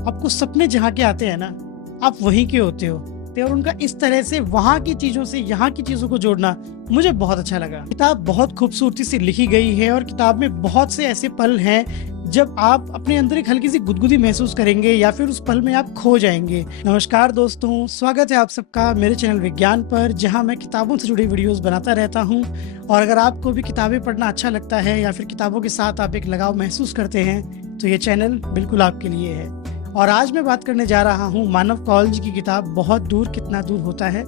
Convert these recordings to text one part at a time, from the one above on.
आपको सपने जहाँ के आते हैं ना, आप वहीं के होते हो। और उनका इस तरह से वहाँ की चीज़ों से यहाँ की चीज़ों को जोड़ना मुझे बहुत अच्छा लगा। किताब बहुत खूबसूरती से लिखी गई है और किताब में बहुत से ऐसे पल हैं जब आप अपने अंदर एक हल्की सी गुदगुदी महसूस करेंगे या फिर उस पल में आप खो जाएंगे। नमस्कार दोस्तों, स्वागत है आप सबका मेरे चैनल विज्ञान पर, जहां मैं किताबों से जुड़ी वीडियोस बनाता रहता हूं। और अगर आपको भी किताबें पढ़ना अच्छा लगता है या फिर किताबों के साथ आप एक लगाव महसूस करते हैं तो ये चैनल बिल्कुल आपके लिए है। और आज मैं बात करने जा रहा हूँ मानव कौल जी की किताब बहुत दूर कितना दूर होता है।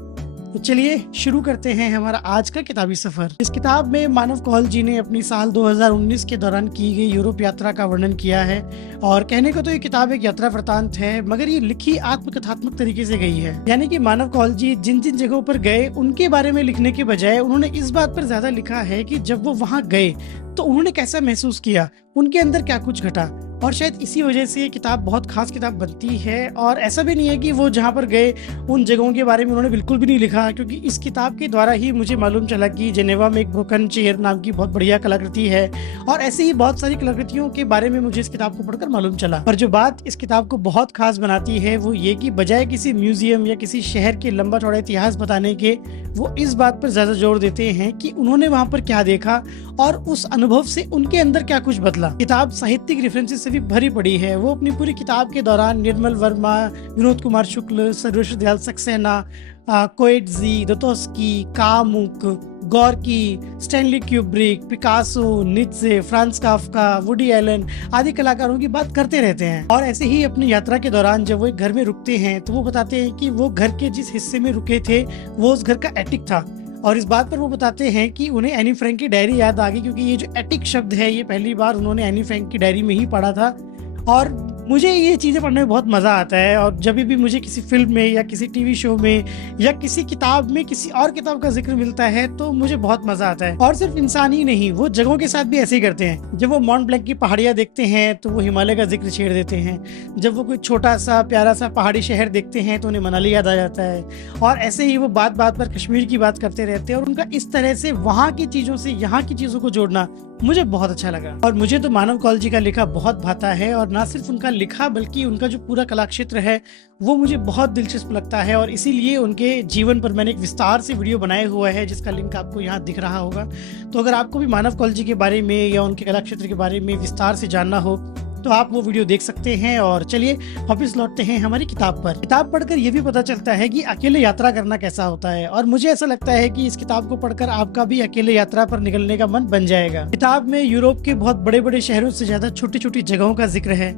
तो चलिए शुरू करते हैं हमारा आज का किताबी सफर। इस किताब में मानव कौल जी ने अपनी साल 2019 के दौरान की गई यूरोप यात्रा का वर्णन किया है। और कहने को तो ये किताब एक यात्रा वृतांत है, मगर ये लिखी आत्मकथात्मक तरीके से गई है। यानी कि मानव कौल जी जिन जिन जगहों पर गए उनके बारे में लिखने के बजाय उन्होंने इस बात पर ज्यादा लिखा है कि जब वो वहाँ गए तो उन्होंने कैसा महसूस किया, उनके अंदर क्या कुछ घटा। और शायद इसी वजह से ये किताब बहुत खास किताब बनती है। और ऐसा भी नहीं है कि वो जहाँ पर गए उन जगहों के बारे में उन्होंने बिल्कुल भी नहीं लिखा, क्योंकि इस किताब के द्वारा ही मुझे मालूम चला कि जेनेवा में एक ब्रोकन चेयर नाम की बहुत बढ़िया कलाकृति है। और ऐसे ही बहुत सारी कलाकृतियों के बारे में मुझे इस किताब को पढ़कर मालूम चला। पर जो बात इस किताब को बहुत खास बनाती है वो ये कि बजाय किसी म्यूजियम या किसी शहर के लंबा चौड़ा इतिहास बताने के, वो इस बात पर ज्यादा जोर देते हैं कि उन्होंने वहाँ पर क्या देखा और उस अनुभव से उनके अंदर क्या कुछ बदला। किताब साहित्यिक रेफरेंसेस से भी भरी पड़ी है। वो अपनी पूरी किताब के दौरान Nirmal Verma, Vinod Kumar Shukla, Sarveshwar Dayal Saxena, Coetzee, Dostoevsky, Camus, Gorky, Stanley Kubrick, Picasso, Nietzsche, Franz Kafka, Woody Allen आदि कलाकारों की बात करते रहते हैं। और ऐसे ही अपनी यात्रा के दौरान जब वो एक घर में रुकते हैं तो वो बताते हैं कि वो घर के जिस हिस्से में रुके थे वो उस घर का एटिक था। और इस बात पर वो बताते हैं कि उन्हें एनी फ्रैंक की डायरी याद आ गई, क्योंकि ये जो एटिक शब्द है ये पहली बार उन्होंने एनी फ्रैंक की डायरी में ही पढ़ा था। और मुझे ये चीज़ें पढ़ने में बहुत मज़ा आता है। और जब भी मुझे किसी फिल्म में या किसी टीवी शो में या किसी किताब में किसी और किताब का जिक्र मिलता है तो मुझे बहुत मज़ा आता है। और सिर्फ इंसान ही नहीं, वो जगहों के साथ भी ऐसे ही करते हैं। जब वो माउंट ब्लैंक की पहाड़ियाँ देखते हैं तो वो हिमालय का जिक्र छेड़ देते हैं। जब वो कोई छोटा सा प्यारा सा पहाड़ी शहर देखते हैं तो उन्हें मनाली याद आ जाता है। और ऐसे ही वो बात बात पर कश्मीर की बात करते रहते हैं। और उनका इस तरह से वहाँ की चीज़ों से यहाँ की चीज़ों को जोड़ना मुझे बहुत अच्छा लगा। और मुझे तो मानव कौल जी का लिखा बहुत भाता है। और ना सिर्फ उनका लिखा बल्कि उनका जो पूरा कला क्षेत्र है वो मुझे बहुत दिलचस्प लगता है। और इसीलिए उनके जीवन पर मैंने एक विस्तार से वीडियो बनाया हुआ है जिसका लिंक आपको यहाँ दिख रहा होगा। तो अगर आपको भी मानव कौल जी के बारे में या उनके कला क्षेत्र के बारे में विस्तार से जानना हो तो आप वो वीडियो देख सकते हैं। और चलिए वापस लौटते हैं हमारी किताब पर। किताब पढ़कर ये भी पता चलता है कि अकेले यात्रा करना कैसा होता है। और मुझे ऐसा लगता है कि इस किताब को पढ़कर आपका भी अकेले यात्रा पर निकलने का मन बन जाएगा। किताब में यूरोप के बहुत बड़े बड़े शहरों से ज्यादा छोटी छोटी जगहों का जिक्र है।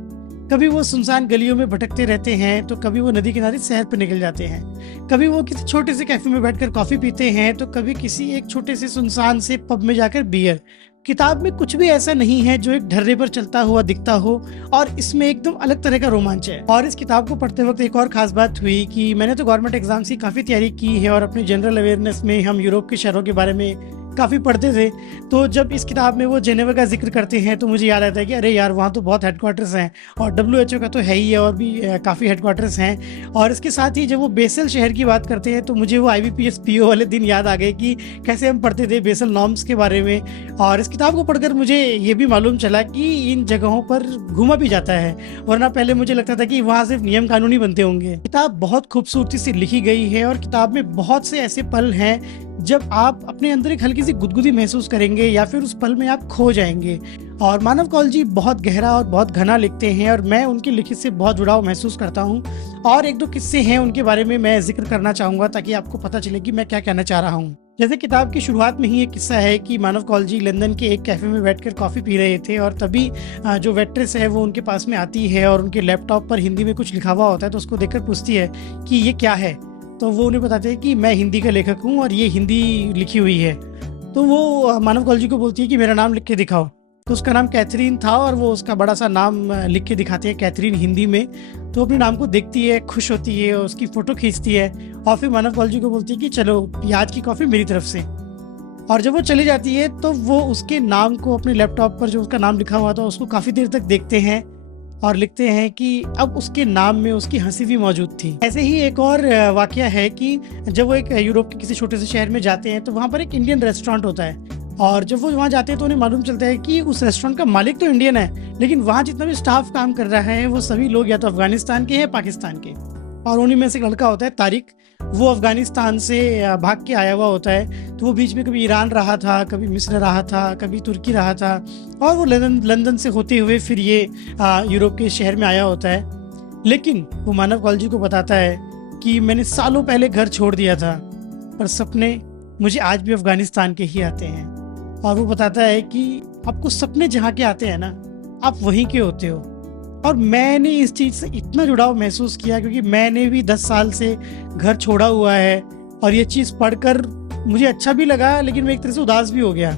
कभी वो सुनसान गलियों में भटकते रहते हैं तो कभी वो नदी किनारे सैर पर निकल जाते हैं। कभी वो किसी छोटे से कैफे में बैठकर कॉफी पीते हैं तो कभी किसी एक छोटे से सुनसान से पब में जाकर बियर। किताब में कुछ भी ऐसा नहीं है जो एक ढर्रे पर चलता हुआ दिखता हो। और इसमें एकदम अलग तरह का रोमांच है। और इस किताब को पढ़ते वक्त एक और खास बात हुई कि मैंने तो गवर्नमेंट एग्जाम्स की काफ़ी तैयारी की है और अपनी जनरल अवेयरनेस में हम यूरोप के शहरों के बारे में काफ़ी पढ़ते थे। तो जब इस किताब में वो जेनेवा का जिक्र करते हैं तो मुझे याद आता है कि अरे यार, वहाँ तो बहुत हेडक्वार्टर्स हैं। और WHO का तो है ही है और भी काफ़ी हेडक्वार्टर्स हैं। और इसके साथ ही जब वो बेसल शहर की बात करते हैं तो मुझे वो IBPS PO वाले दिन याद आ गए कि कैसे हम पढ़ते थे बेसल नॉर्म्स के बारे में। और इस किताब को पढ़कर मुझे ये भी मालूम चला कि इन जगहों पर घूमा भी जाता है, वरना पहले मुझे लगता था कि वहाँ सिर्फ नियम कानून ही बनते होंगे। किताब बहुत खूबसूरती से लिखी गई है और किताब में बहुत से ऐसे पल हैं जब आप अपने अंदर एक हल्की सी गुदगुदी महसूस करेंगे या फिर उस पल में आप खो जाएंगे। और मानव कौल जी बहुत गहरा और बहुत घना लिखते हैं और मैं उनकी लिखित से बहुत जुड़ाव महसूस करता हूँ। और एक दो किस्से हैं उनके बारे में मैं जिक्र करना चाहूँगा ताकि आपको पता चले कि मैं क्या कहना चाह रहा हूँ। जैसे किताब की शुरुआत में ही एक किस्सा है कि मानव कौल जी लंदन के एक कैफे में बैठकर कॉफ़ी पी रहे थे और तभी जो वेट्रेस है वो उनके पास में आती है और उनके लैपटॉप पर हिंदी में कुछ लिखा हुआ होता है तो उसको देखकर पूछती है कि ये क्या है। तो वो उन्हें बताते हैं कि मैं हिंदी का लेखक हूँ और ये हिंदी लिखी हुई है। तो वो मानव कौल जी को बोलती है कि मेरा नाम लिख के दिखाओ। तो उसका नाम कैथरीन था और वो उसका बड़ा सा नाम लिख के दिखाती है, कैथरीन हिंदी में। तो अपने नाम को देखती है, खुश होती है, उसकी फ़ोटो खींचती है और फिर मानव कौल जी को बोलती है कि चलो आज की कॉफ़ी मेरी तरफ से। और जब वो चली जाती है तो वो उसके नाम को अपने लैपटॉप पर जो उसका नाम लिखा हुआ था उसको काफ़ी देर तक देखते हैं और लिखते हैं कि अब उसके नाम में उसकी हंसी भी मौजूद थी। ऐसे ही एक और वाकया है कि जब वो एक यूरोप के किसी छोटे से शहर में जाते हैं तो वहाँ पर एक इंडियन रेस्टोरेंट होता है। और जब वो वहाँ जाते हैं तो उन्हें मालूम चलता है कि उस रेस्टोरेंट का मालिक तो इंडियन है, लेकिन वहाँ जितना भी स्टाफ काम कर रहा है वो सभी लोग या तो अफगानिस्तान के हैं, पाकिस्तान के। और उन्हीं में से एक लड़का होता है तारिक, वो अफगानिस्तान से भाग के आया हुआ होता है। तो वो बीच में कभी ईरान रहा था, कभी मिस्र रहा था, कभी तुर्की रहा था, और वो लंदन से होते हुए फिर ये यूरोप के शहर में आया होता है। लेकिन वो मानव कॉलेजी को बताता है कि मैंने सालों पहले घर छोड़ दिया था, पर सपने मुझे आज भी अफगानिस्तान के ही आते हैं। और वो बताता है कि आपको सपने जहाँ के आते हैं ना, आप वहीं के होते हो। और मैंने इस चीज़ से इतना जुड़ाव महसूस किया क्योंकि मैंने भी 10 साल से घर छोड़ा हुआ है, और ये चीज़ पढ़कर मुझे अच्छा भी लगा, लेकिन मैं एक तरह से उदास भी हो गया।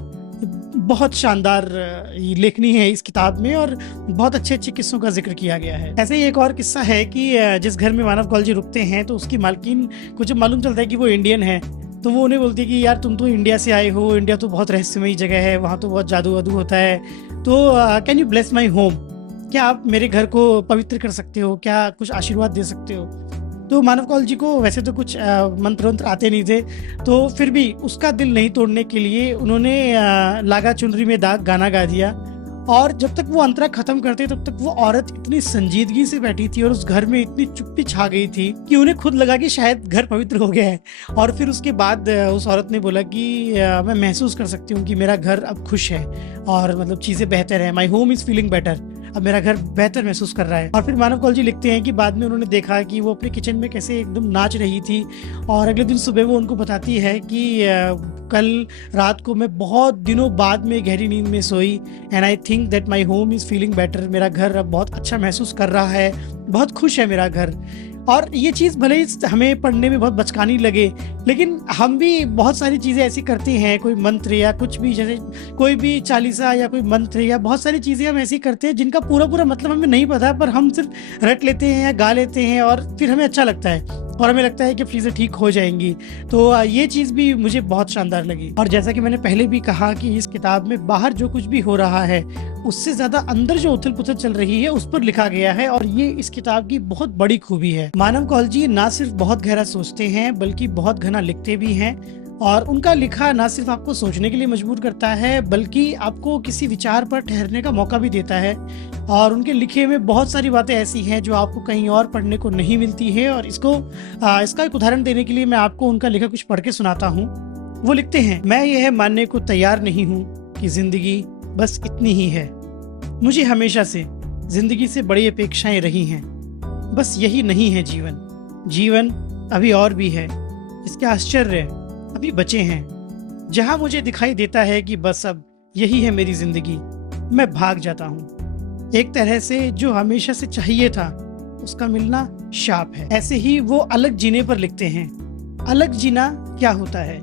बहुत शानदार लेखनी है इस किताब में, और बहुत अच्छे अच्छे किस्सों का जिक्र किया गया है। ऐसे ही एक और किस्सा है कि जिस घर में मानव कॉलेजी रुकते हैं तो उसकी मालकिन को जब मालूम चलता है कि वो इंडियन है, तो वो उन्हें बोलती है कि यार तुम तो इंडिया से आए हो, इंडिया तो बहुत रहस्यमयी जगह है, वहाँ तो बहुत जादू वादू होता है, तो can you bless my home, क्या आप मेरे घर को पवित्र कर सकते हो, क्या कुछ आशीर्वाद दे सकते हो। तो मानव कौल जी को वैसे तो कुछ मंत्र वंत्र आते नहीं थे, तो फिर भी उसका दिल नहीं तोड़ने के लिए उन्होंने लागा चुनरी में दाग गाना गा दिया। और जब तक वो अंतरा खत्म करते तब तक वो औरत इतनी संजीदगी से बैठी थी और उस घर में इतनी चुप्पी छा गई थी कि उन्हें खुद लगा कि शायद घर पवित्र हो गया है। और फिर उसके बाद उस औरत ने बोला कि मैं महसूस कर सकती हूँ कि मेरा घर अब खुश है और मतलब चीज़ें बेहतर है, my home is feeling better, अब मेरा घर बेहतर महसूस कर रहा है। और फिर मानव कौल जी लिखते हैं कि बाद में उन्होंने देखा कि वो अपने किचन में कैसे एकदम नाच रही थी, और अगले दिन सुबह वो उनको बताती है कि कल रात को मैं बहुत दिनों बाद में गहरी नींद में सोई, and I think that my home is feeling better, मेरा घर अब बहुत अच्छा महसूस कर रहा है, बहुत खुश है मेरा घर। और ये चीज़ भले ही हमें पढ़ने में बहुत बचकानी लगे, लेकिन हम भी बहुत सारी चीज़ें ऐसी करते हैं, कोई मंत्र या कुछ भी, जैसे कोई भी चालीसा या कोई मंत्र या बहुत सारी चीज़ें हम ऐसी करते हैं जिनका पूरा पूरा मतलब हमें नहीं पता, पर हम सिर्फ रट लेते हैं या गा लेते हैं और फिर हमें अच्छा लगता है और हमें लगता है कि चीज़ें ठीक हो जाएंगी। तो ये चीज़ भी मुझे बहुत शानदार लगी। और जैसा कि मैंने पहले भी कहा कि इस किताब में बाहर जो कुछ भी हो रहा है उससे ज़्यादा अंदर जो उथल पुथल चल रही है उस पर लिखा गया है, और ये इस किताब की बहुत बड़ी खूबी है। मानव कौल जी ना सिर्फ बहुत गहरा सोचते हैं बल्कि बहुत घना लिखते भी हैं, और उनका लिखा ना सिर्फ आपको सोचने के लिए मजबूर करता है बल्कि आपको किसी विचार पर ठहरने का मौका भी देता है। और उनके लिखे में बहुत सारी बातें ऐसी हैं जो आपको कहीं और पढ़ने को नहीं मिलती है। और इसका एक उदाहरण देने के लिए मैं आपको उनका लिखा कुछ पढ़ के सुनाता हूँ। वो लिखते हैं, मैं यह मानने को तैयार नहीं हूँ कि जिंदगी बस इतनी ही है। मुझे हमेशा से जिंदगी से बड़ी अपेक्षाएं रही हैं, बस यही नहीं है जीवन। जीवन अभी और भी है, इसके आश्चर्य अभी बचे हैं। जहां मुझे दिखाई देता है कि बस अब यही है मेरी जिंदगी, मैं भाग जाता हूँ। एक तरह से जो हमेशा से चाहिए था उसका मिलना शाप है। ऐसे ही वो अलग जीने पर लिखते हैं। अलग जीना क्या होता है?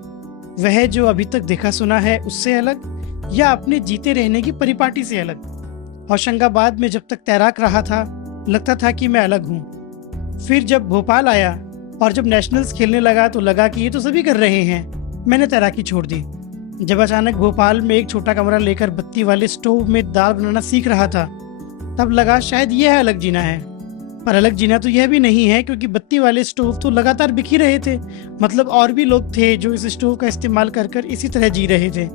वह जो अभी तक देखा सुना है उससे अलग, या अपने जीते रहने की परिपाटी से अलग। होशंगाबाद में जब तक तैराक रहा था लगता था कि मैं अलग हूँ। फिर जब भोपाल आया और जब नेशनल्स खेलने लगा तो लगा कि ये तो सभी कर रहे हैं, मैंने तैराकी छोड़ दी। जब अचानक भोपाल में एक छोटा कमरा लेकर बत्ती वाले स्टोव में दाल बनाना सीख रहा था तब लगा शायद यह अलग जीना है। पर अलग जीना तो यह भी नहीं है, क्योंकि बत्ती वाले स्टोव तो लगातार बिक ही रहे थे, मतलब और भी लोग थे जो इस स्टोव का इस्तेमाल कर कर इसी तरह जी रहे थे।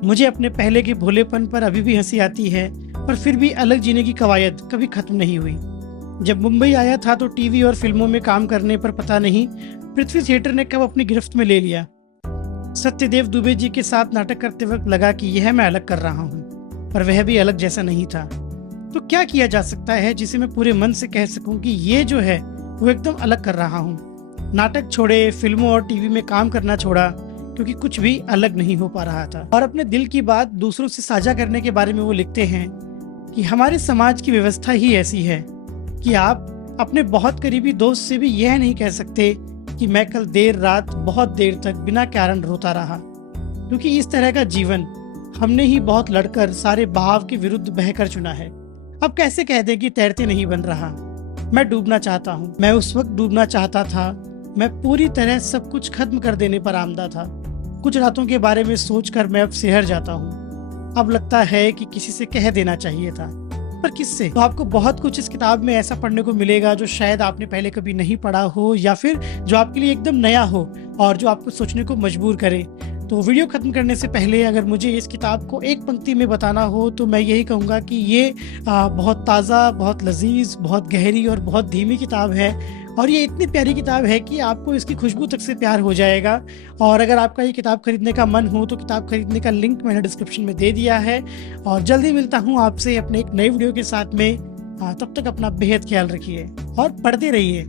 मुझे अपने पहले के भोलेपन पर अभी भी हंसी आती है, पर फिर भी अलग जीने की कवायद कभी खत्म नहीं हुई। जब मुंबई आया था तो टीवी और फिल्मों में काम करने पर पता नहीं पृथ्वी थिएटर ने कब अपनी गिरफ्त में ले लिया। सत्यदेव दुबे जी के साथ नाटक करते वक्त लगा कि यह मैं अलग कर रहा हूँ, पर वह भी अलग जैसा नहीं था। तो क्या किया जा सकता है जिसे मैं पूरे मन से कह सकूं कि ये जो है वो एकदम अलग कर रहा हूँ। नाटक छोड़े, फिल्मों और टीवी में काम करना छोड़ा, क्योंकि कुछ भी अलग नहीं हो पा रहा था। और अपने दिल की बात दूसरों से साझा करने के बारे में वो लिखते हैं कि हमारे समाज की व्यवस्था ही ऐसी है कि आप अपने बहुत करीबी दोस्त से भी यह नहीं कह सकते कि मैं कल देर रात बहुत देर तक बिना कारण रोता रहा, क्योंकि इस तरह का जीवन हमने ही बहुत लड़कर सारे बहाव के विरुद्ध बहकर चुना है। अब कैसे कह दे कि तैरते नहीं बन रहा। मैं डूबना चाहता हूँ, मैं उस वक्त डूबना चाहता था, मैं पूरी तरह सब कुछ खत्म कर देने पर आमदा था। कुछ रातों के बारे में सोचकर मैं अब सिहर जाता हूँ। अब लगता है कि किसी से कह देना चाहिए था, पर किससे? तो आपको बहुत कुछ इस किताब में ऐसा पढ़ने को मिलेगा जो शायद आपने पहले कभी नहीं पढ़ा हो, या फिर जो आपके लिए एकदम नया हो और जो आपको सोचने को मजबूर करे। तो वीडियो ख़त्म करने से पहले अगर मुझे इस किताब को एक पंक्ति में बताना हो तो मैं यही कहूँगा कि ये बहुत ताज़ा, बहुत लजीज, बहुत गहरी और बहुत धीमी किताब है। और ये इतनी प्यारी किताब है कि आपको इसकी खुशबू तक से प्यार हो जाएगा। और अगर आपका ये किताब खरीदने का मन हो तो किताब खरीदने का लिंक मैंने डिस्क्रिप्शन में दे दिया है। और जल्दी मिलता हूँ आपसे अपने एक नई वीडियो के साथ में। तब तक अपना बेहद ख्याल रखिए और पढ़ते रहिए।